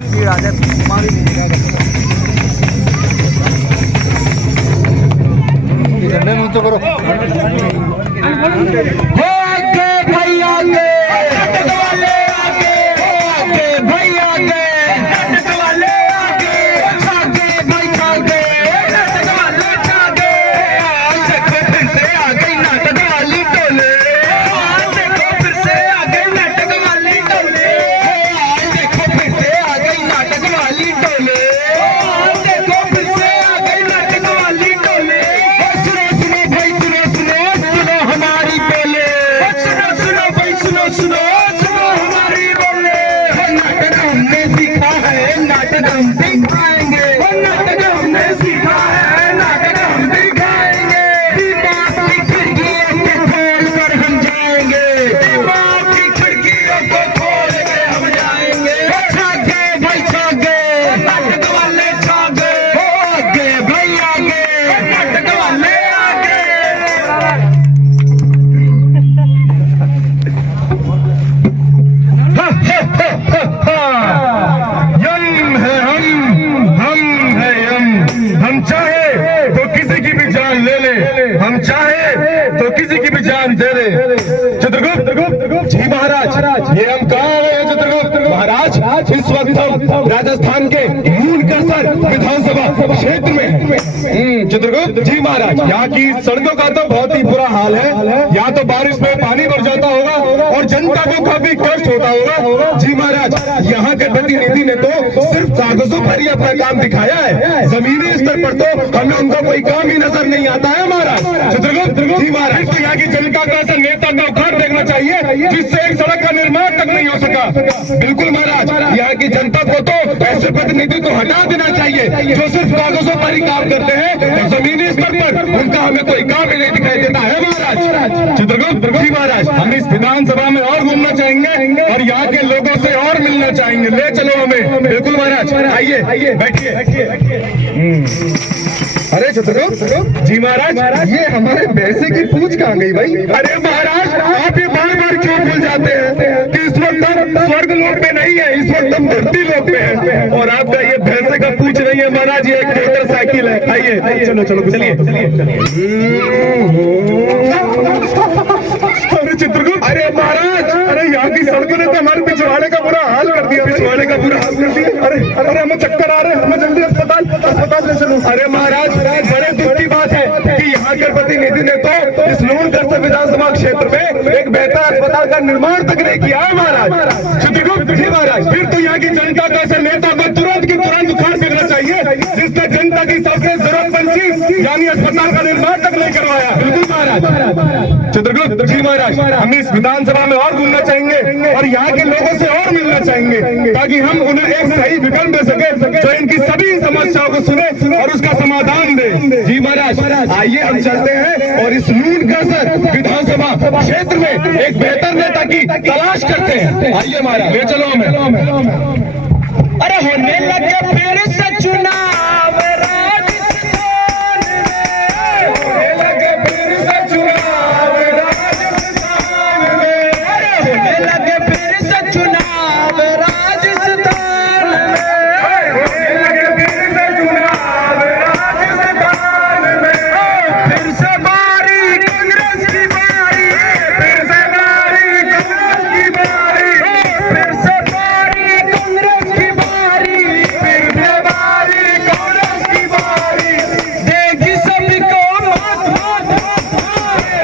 भीड़ आ जाए हमारी झंडे में तो करो आगे भाई आगे वाले आगे भाई आगे वाले आगे आगे भाई आगे वाले आगे देखो फिर से आ गई नाटक वाली टोले देखो फिर से आ गई नाटक वाली टोले देखो फिर से आ गई नाटक वाली टोले देखो फिर से आ गई नाटक वाली टोले सुनो सुनो भाई सुनो सुनो सुनो हमारी बोले सुनो सुनो भाई सुनो सुनो सुनो हमारी बोले नाटक हमने सीखा है नाटक हम दिखाएंगे नाटक हमने सीखा है नाटक हम दिखाएंगे दिमाग की खिड़कियों को खोल कर हम जाएंगे दिमाग की खिड़कियों को खोल कर हम जाएंगे छागे भाई छागे नाटक वाले छागे आगे भाई आगे नाटक वाले आगे यम है हम है यम हम चाहे तो किसी की भी जान ले ले हम चाहे तो किसी की भी जान दे दे चित्रगुप्त जी महाराज ये हम कहाँ आए हैं चित्रगुप्त महाराज इस वक्त हम राजस्थान के मूलकरसर विधानसभा क्षेत्र में चित्रगुप्त जी महाराज यहाँ की सड़कों का तो बहुत ही बुरा हाल है यहाँ तो बारिश में पानी भर जाता होगा और जनता को काफी कष्ट होता होगा जी महाराज यहाँ के प्रतिनिधि ने तो सिर्फ कागजों पर ही अपना काम दिखाया है जमीनी स्तर पर तो हमें उनका कोई काम ही नजर नहीं आता है महाराज चित्रगुप्त जी महाराज तो यहाँ की जनता का ऐसा नेता का उखाड़ देखना चाहिए जिससे एक सड़क का निर्माण तक नहीं हो सका बिल्कुल महाराज यहाँ की जनता को तो ऐसे प्रतिनिधि को हटा देना चाहिए जो सिर्फ कागजों पर ही काम करते हैं और जमीनी स्तर पर उनका हमें कोई काम ही नहीं दिखाई देता है महाराज चित्रगुप्त जी महाराज हम इस विधानसभा में और घूमना चाहेंगे और यहाँ के लोगों से और मिलना चाहेंगे ले चलो हमें बिल्कुल महाराज आइए आइए बैठिए अरे चित्रगुप्त जी महाराज ये हमारे पैसे की पूछ कहाँ गई भाई अरे महाराज आप ये बार बार क्यों भूल जाते हैं कि इस वक्त हम स्वर्ग लोक पे नहीं है इस वक्त हम धरती लोक पे हैं और आपका ये भैंसे का पूछ नहीं है महाराज ये एक मोटरसाइकिल है आइए चलो चलो चलिए अरे चित्रगुप्त अरे महाराज अरे यहाँ की सड़कों ने तो हमारे पिछवाड़े का बुरा हाल कर दिया पिछवाड़े का बुरा हाल कर दिया अरे अरे हमें चक्कर आ रहे हैं हमें जल्दी अस्पताल ले चलो अरे महाराज बड़े दुख की बात है कि यहाँ के प्रतिनिधि ने तो इस लूणकरसर विधानसभा क्षेत्र में एक बेहतर अस्पताल का निर्माण तक नहीं किया है महाराज चित्रगुप्त जी महाराज फिर तो यहाँ की जनता का ऐसे नेता को तुरंत की तुरंत उखाड़ फेंकना चाहिए जिसने जनता की सबसे जरूरतमंद चीज यानी अस्पताल का निर्माण तक नहीं करवाया बिल्कुल महाराज चित्रगुप्त जी महाराज हम इस विधानसभा में और घूमना चाहेंगे और यहाँ के लोगों से और मिलना चाहेंगे ताकि हम उन्हें एक सही विकल्प दे सके जो इनकी सभी समस्याओं को सुने और उसका समाधान दे जी महाराज आइए हम चलते हैं और इस लूणकरसर विधानसभा क्षेत्र में एक बेहतर नेता की तलाश करते हैं आइए महाराज ले चलो हमें अरे होने लगे फिर से चुनाव राजस्थान में होने लगे फिर से चुनाव राजस्थान में अरे होने लगे फिर से चुनाव राजस्थान में होने लगे फिर से चुनाव राजस्थान में फिर से बारी कांग्रेस की बारी फिर से बारी कांग्रेस की बारी फिर से बारी कांग्रेस की बारी फिर से बारी कांग्रेस की बारी देगी सभी को मात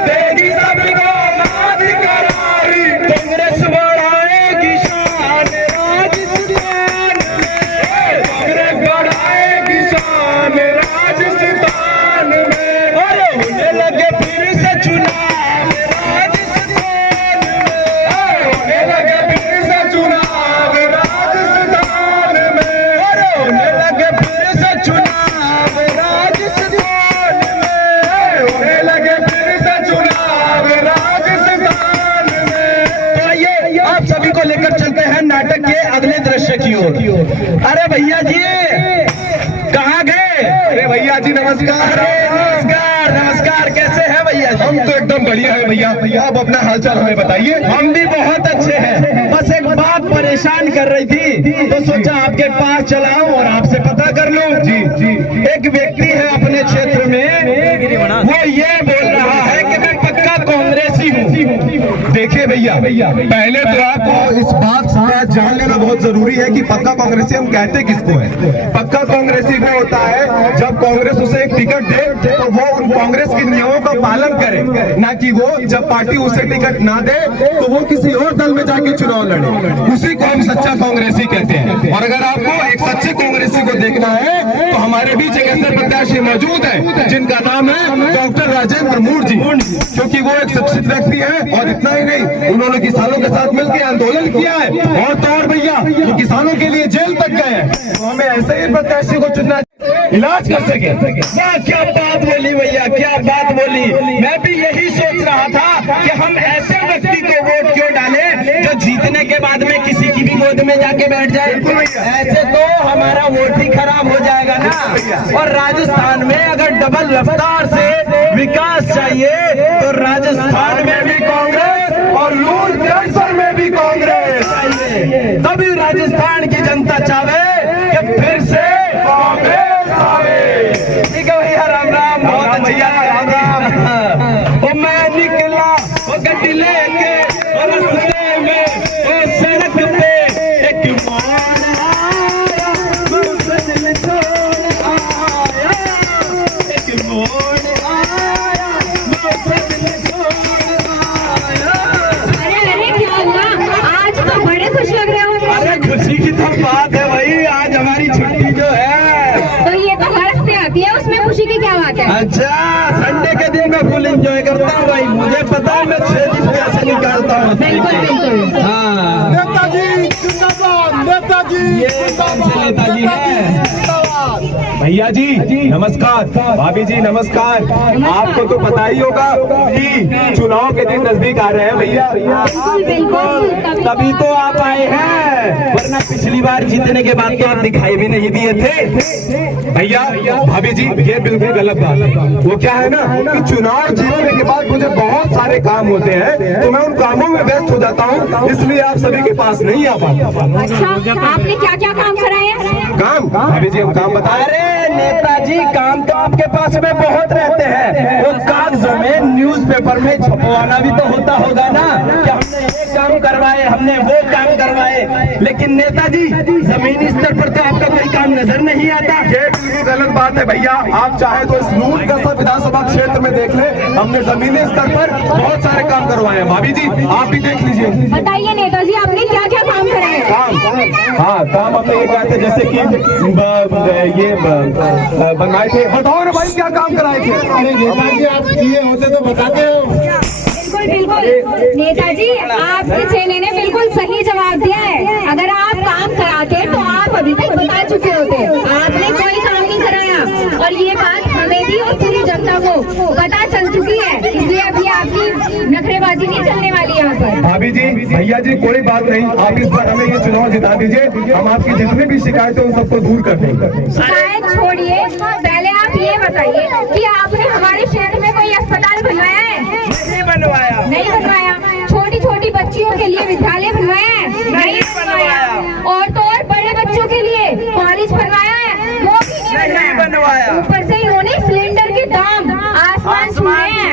देगी सभी को मात करारी कांग्रेस बढ़ाएगी शान राजस्थान में कांग्रेस बढ़ाएगी शान राजस्थान में अरे होने लगे फिर से चुनाव राजस्थान में होने लगे फिर से चुनाव राजस्थान में अरे होने लगे फिर से चुनाव राजस्थान में होने लगे फिर से चुनाव राजस्थान में तो आइए आप सभी को लेकर चलते हैं नाटक के अगले दृश्य की ओर अरे भैया जी कहाँ गए अरे भैया जी नमस्कार नमस्कार नमस्कार। कैसे हैं भैया जी? हम तो एकदम बढ़िया है भैया। आप अपना हालचाल हमें बताइए। हम भी बहुत अच्छे हैं। बस एक बात परेशान कर रही थी तो सोचा आपके पास चलाऊं और आपसे पता कर लूं। जी जी। एक व्यक्ति है अपने क्षेत्र में, वो ये बोल रहा है कि मैं पक्का कांग्रेसी हूँ। देखिए भैया, पहले तो आपको इस बात का जान लेना बहुत जरूरी है कि पक्का कांग्रेसी हम कहते किसको है। पक्का कांग्रेसी वो होता है जब कांग्रेस उसे एक टिकट दे तो वो उन कांग्रेस के नियमों का पालन करे, ना कि वो जब पार्टी उसे टिकट ना दे तो वो किसी और दल में जाके चुनाव लड़े। उसी को हम सच्चा कांग्रेसी कहते हैं। और अगर आपको एक सच्चे कांग्रेसी को देखना है तो हमारे बीच एक ऐसे प्रत्याशी मौजूद है जिनका नाम है डॉक्टर राजेंद्र मूड जी, क्योंकि वो एक शिक्षित व्यक्ति है। और इतना ही नहीं, उन्होंने किसानों के साथ मिलकर आंदोलन किया है और तो और भैया वो किसानों के लिए जेल तक गए हैं। तो हमें ऐसे ही प्रत्याशी को चुनना, इलाज कर सके। क्या बात बोली भैया, क्या बात बोली। मैं भी यही सोच रहा था कि हम ऐसे व्यक्ति को वोट क्यों डालें जो जीतने के बाद में किसी की भी गोद में जाके बैठ जाए। ऐसे तो हमारा वोट ही खराब हो जाएगा ना। और राजस्थान में अगर डबल रफ्तार से विकास चाहिए तो राजस्थान में भी कांग्रेस और लूट कैंसर में भी कांग्रेस चाहिए। तभी राजस्थान की जनता चाहे कि फिर से कांग्रेस आवे। ठीक है भैया, राम राम। बहुत अच्छा, राम राम। ओ मैं निकला वो गड्डी लेके और रस्ते में वो सड़क पे एक मोड़ आया, मुझे छोड़ आया, एक मोड़ आया, मुझे छोड़ आया। अरे क्या हुआ? आज तो बड़े खुश लग रहे हो। अरे खुशी की तो बात है भाई, आज हमारी छुट्टी जो है। तो ये तो हर हफ्ते आती है, उसमें खुशी की क्या बात है? अच्छा, संडे के दिन मैं फुल एंजॉय करता हूँ भाई। मुझे पता है मैं 6 दिन कैसे निकालता हूँ। बिल्कुल बिल्कुल। हाँ, नेताजी जिंदाबाद, नेताजी ये कौन से नेताजी है? भैया जी नमस्कार, भाभी जी नमस्कार। आपको तो पता ही होगा कि चुनाव के दिन नजदीक आ रहे हैं भैया। बिल्कुल बिल्कुल। तभी तो आप आए हैं, वरना पिछली बार जीतने के बाद तो आप दिखाई भी नहीं दिए थे। भैया भाभी जी ये बिल्कुल गलत बात है। वो क्या है ना कि चुनाव जीतने के बाद मुझे बहुत सारे काम होते हैं तो मैं उन कामों में व्यस्त हो जाता हूँ, इसलिए आप सभी के पास नहीं आ पाता। अच्छा, आपने क्या क्या काम कराए हैं? काम भाभी जी हम काम बता। अरे नेताजी, काम तो आपके पास में बहुत रहते हैं। वो कागजों में न्यूज़पेपर में छपवाना भी तो होता होगा ना कि हमने ये काम करवाए, हमने वो काम करवाए। लेकिन नेताजी जमीनी स्तर पर तो आपका कोई काम नजर नहीं आता। ये बिल्कुल गलत बात है भैया। आप चाहे तो इस लूट का सब विधानसभा क्षेत्र में देख ले, हमने जमीनी स्तर पर बहुत सारे काम करवाए हैं। भाभी जी आप भी देख लीजिए। बताइए नेताजी, आपने क्या क्या काम कराए हैं? काम, हाँ काम हमने ये कहते जैसे कि ये बनवाए थे। बताओ ना भाई क्या काम कराए थे? अरे नेताजी आप किए होते तो बताते हो। बिल्कुल बिल्कुल नेताजी, आपके चेले ने बिल्कुल सही जवाब दिया है। अगर आप काम कराते तो आप अभी तक बता चुके होते। आपने कोई काम नहीं कराया और ये बात हमें भी और पूरी जनता को पता चल चुकी है, इसलिए अभी आपकी नखरेबाजी नहीं चलने वाली यहाँ पर। भाभी जी भैया जी कोई बात नहीं, आप इस बार हमें ये चुनाव जिता दीजिए, हम आपकी जितनी भी शिकायतें उन सबको दूर कर देंगे। शिकायत छोड़िए, पहले आप ये बताइए कि आपने हमारे शहर में कोई अस्पताल बनवाया है? नहीं बनवाया। नहीं बनवाया। छोटी छोटी बच्चियों के लिए विद्यालय बनवाया है? नहीं बनवाया। और तो और बड़े बच्चों के लिए कॉलेज बनवाया है? वो भी नहीं बनवाया। ऊपर से इन्होंने सिलेंडर के दाम आसमान छुए हैं।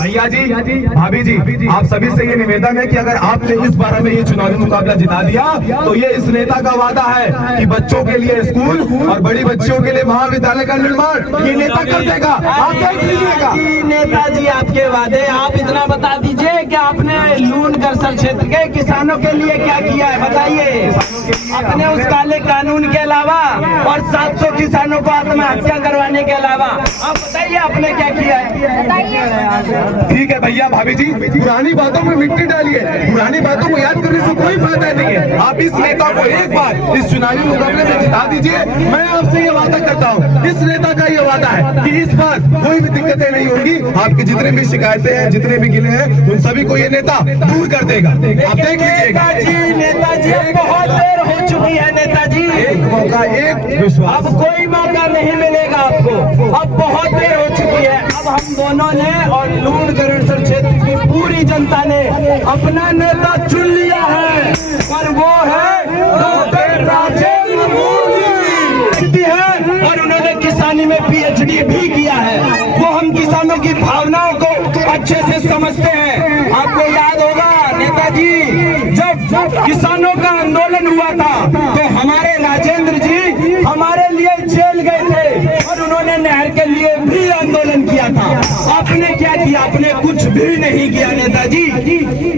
भैया जी भाभी जी आप सभी से ये निवेदन है कि अगर आपने इस बार हमें ये चुनावी मुकाबला जिता दिया तो ये इस नेता का वादा है कि बच्चों के लिए स्कूल और बड़ी बच्चियों के लिए महाविद्यालय का निर्माण ये नेता कर देगा। आप देख लीजिएगा। नेताजी आपके वादे आप इतना बता दीजिए कि आपने लून करसर क्षेत्र के किसानों के लिए क्या किया है, बताइए। अपने उस काले कानून के अलावा और 700 किसानों को आत्महत्या करवाने के अलावा आप बताइए आपने क्या किया है? बताइए। ठीक है भैया भाभी जी पुरानी बातों में मिट्टी डालिए, पुरानी बातों को याद करने से कोई फायदा नहीं है। आप इस नेता को एक बार इस चुनावी मुकाबले में जिता दीजिए। मैं आपसे ये वादा करता हूँ, इस नेता का ये वादा है कि इस बार कोई भी दिक्कतें नहीं होंगी। आपकी जितने भी शिकायतें हैं, जितने भी गिले हैं, उन सभी को ये नेता दूर कर देगा। आप देख लीजिएगा। नेताजी बहुत देर हो चुकी है नेताजी। मौका, एक विश्वास। अब कोई मौका नहीं मिलेगा आपको, अब बहुत देर हो चुकी है। अब हम दोनों ने और लूणकरणसर क्षेत्र की पूरी जनता ने अपना नेता चुन लिया है, पर वो है डॉक्टर राजेंद्र मोदी है, और उन्होंने किसानी में PhD भी किया है। वो हम किसानों की भावनाओं को अच्छे से समझते हैं। आपको याद होगा नेताजी, जब किसानों का आंदोलन हुआ था तो हमारे राजेंद्र जी हमारे लिए जेल गए थे और उन्होंने नहर के लिए भी आंदोलन किया था। आपने क्या किया? आपने कुछ भी नहीं किया नेताजी।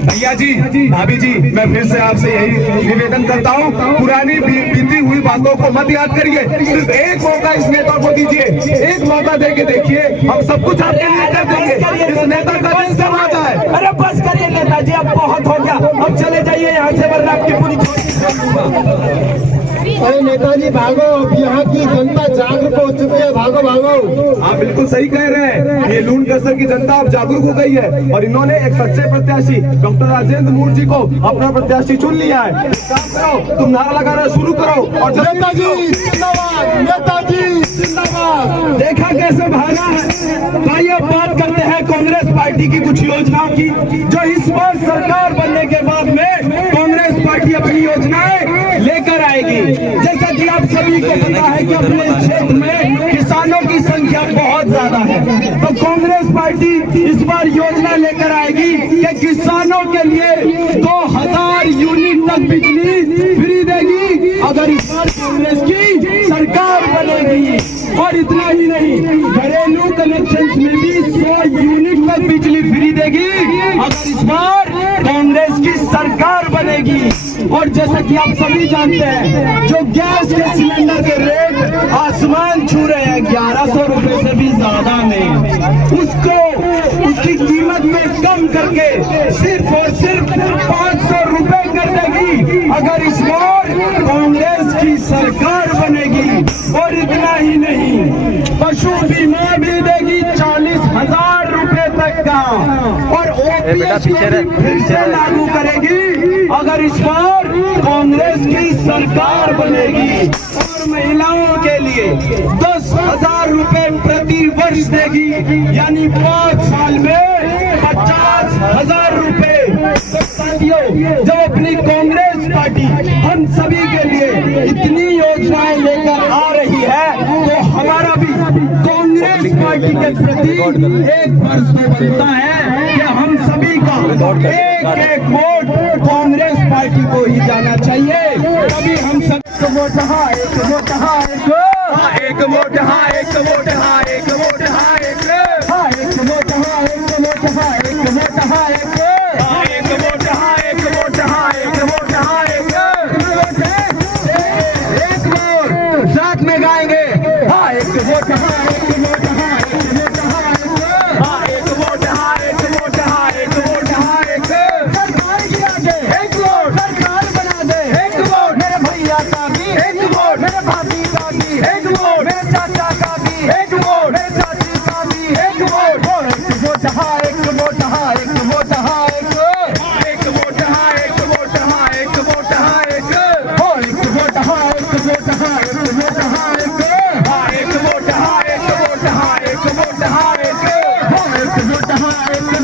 भैया जी, भाभी जी, मैं फिर से आपसे यही निवेदन करता हूँ, पुरानी बीती हुई बातों को मत याद करिए। सिर्फ एक मौका इस नेता को दीजिए, एक मौका दे के देखिए, हम सब कुछ आपके लिए कर देंगे। इस नेता का दिल समाज है। अरे बस करिए नेताजी, अब बहुत हो गया, अब चले जाइए यहाँ से, वरना आपकी पूरी अरे नेताजी भागो, अब यहाँ की जनता जागरूक हो चुकी है, भागो भागो। आप बिल्कुल सही कह रहे हैं, ये लूणकरणसर की जनता अब जागरूक हो गई है और इन्होंने एक सच्चे प्रत्याशी डॉक्टर राजेंद्र मोदी जी को अपना प्रत्याशी चुन लिया है। काम करो, तुम नारा लगाना शुरू करो। और नेताजी जिंदाबाद, नेताजी जिंदाबाद। देखा कैसे भागा है। भाई अब बात करते हैं कांग्रेस पार्टी की कुछ योजनाओं की, जो इस बार सरकार बनने के बाद में कांग्रेस पार्टी अपनी योजनाएं लेकर आएगी। जैसा कि आप सभी को पता है कि अपने क्षेत्र में किसानों की संख्या बहुत ज्यादा है, तो कांग्रेस पार्टी इस बार योजना लेकर आएगी कि किसानों के लिए 2000 यूनिट तक बिजली फ्री देगी अगर इस बार कांग्रेस की सरकार बनेगी। और इतना ही नहीं, घरेलू कनेक्शन में भी 100 यूनिट तक बिजली फ्री देगी अगर इस बार कांग्रेस की सरकार बनेगी। और जैसा कि आप सभी जानते हैं, जो गैस के सिलेंडर के रेट आसमान छू रहे हैं, 1100 रुपए से भी ज्यादा में, उसको उसकी कीमत में कम करके सिर्फ और सिर्फ 500 रुपए कर देगी अगर इस बार कांग्रेस की सरकार बनेगी। और इतना ही नहीं, पशु बीमा भी देगी 40,000 रुपए तक का, और OPS को भी फिर से लागू करेगी अगर इस बार कांग्रेस की सरकार बनेगी। और महिलाओं के लिए 10,000 रुपए प्रति वर्ष देगी, यानी 5 साल में 50,000 रुपए। साथियों, जब अपनी कांग्रेस पार्टी हम सभी के लिए इतनी योजनाएं लेकर आ रही है, तो हमारा भी कांग्रेस पार्टी के प्रति एक फर्ज तो बनता है कि हम सभी का एक एक वोट कांग्रेस पार्टी को ही जाना चाहिए। तभी हम सब वोट, हाँ एक वोट, हाँ एक वोट, हाँ एक वोट, हाँ एक वोट, हाँ एक वोट, हाँ एक वोट, हाँ एक वोट, हाँ एक वोट, हाँ एक वोट, हाँ एक वोट, हाँ एक वोट, हाँ एक वोट, साथ में गाएंगे, हाँ एक वोट, हाँ एक वोट, हाँ एक वोट, हाँ एक वोट, हाँ एक वोट, हाँ एक वोट, हाँ एक सरकार गिरा दे, एक वोट सरकार बना दे, एक वोट मेरे भैया का भी, एक वोट मेरे भाभी का भी, एक वोट मेरे चाचा का भी, एक वोट मेरे चाची का भी, एक वोट, और एक वोट, हाँ एक वोट, हाँ एक वोट, हाँ एक वोट, हाँ एक वोट, हाँ एक वोट, हाँ एक, और एक वोट, हाँ एक वोट, हाँ एक वोट, हाँ एक, हाँ एक वोट, हाँ एक वोट, हाँ एक वोट, हाँ एक, हाँ एक वोट, हाँ एक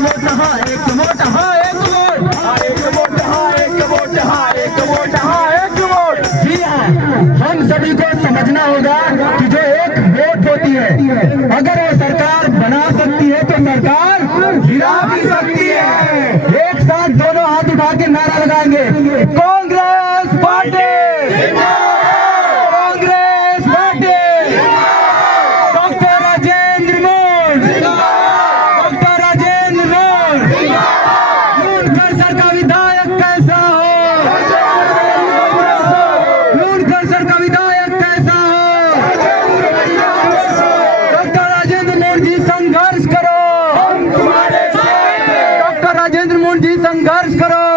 वोट, हाँ एक वोट, हाँ एक वोट, हाँ एक वोट, हाँ एक वोट, हाँ एक वोट, हाँ एक वोट। जी हाँ, हम सभी को समझना होगा कि जो एक वोट होती है, अगर वो सरकार बना सकती है तो सरकार गिरा भी सकती है। एक साथ दोनों हाथ उठा के नारा लगाएंगे, Congress party, Congress party, doctor Rajendra Modi, doctor Rajendra Modi. Lunkaransar का विधायक कैसा हो, लूणकरणसर का विधायक कैसा हो, डॉक्टर राजेंद्र मोदी संघर्ष करो, डॉक्टर राजेंद्र मोदी संघर्ष करो।